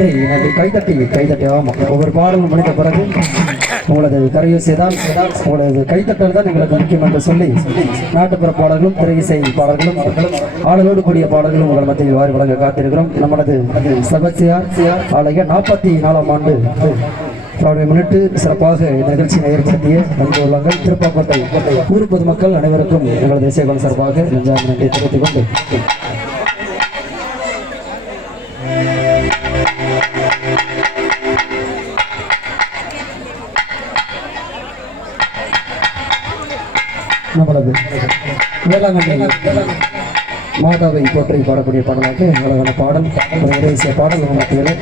நன்றி நன்றி. கைதட்டி ஆமாம். ஒவ்வொரு பாடலும் முடிந்த பிறகு உங்களது கரையோசை தான், உங்களது கைத்தட்டல் தான் எங்களுக்கு முக்கியம் என்று சொல்லி நாட்டுப்புற பாடல்களும் திரையிசை பாடல்களும் ஆடலோடு கூடிய பாடல்களும் உங்கள் மத்தியில் வாரி வழங்க காத்திருக்கிறோம். நம்மளது சபசியார் ஆலய 44ஆம் ஆண்டு அவரை முன்னிட்டு சிறப்பாக நிகழ்ச்சியை ஏற்படுத்திய நன்றி உள்ளங்கள் திருப்பாக்கோட்டை ஊர் பொதுமக்கள் அனைவருக்கும் எங்களது தேசியகுலம் சார்பாக நெஞ்சார்ந்த நன்றி தெரிவித்துக் கொண்டு நம்மளது வேளாங்கண்ணி மாதாவை போற்றி பாடக்கூடிய பாடலாக அழகான பாடல் இறைசிய பாடல் மத்தியில்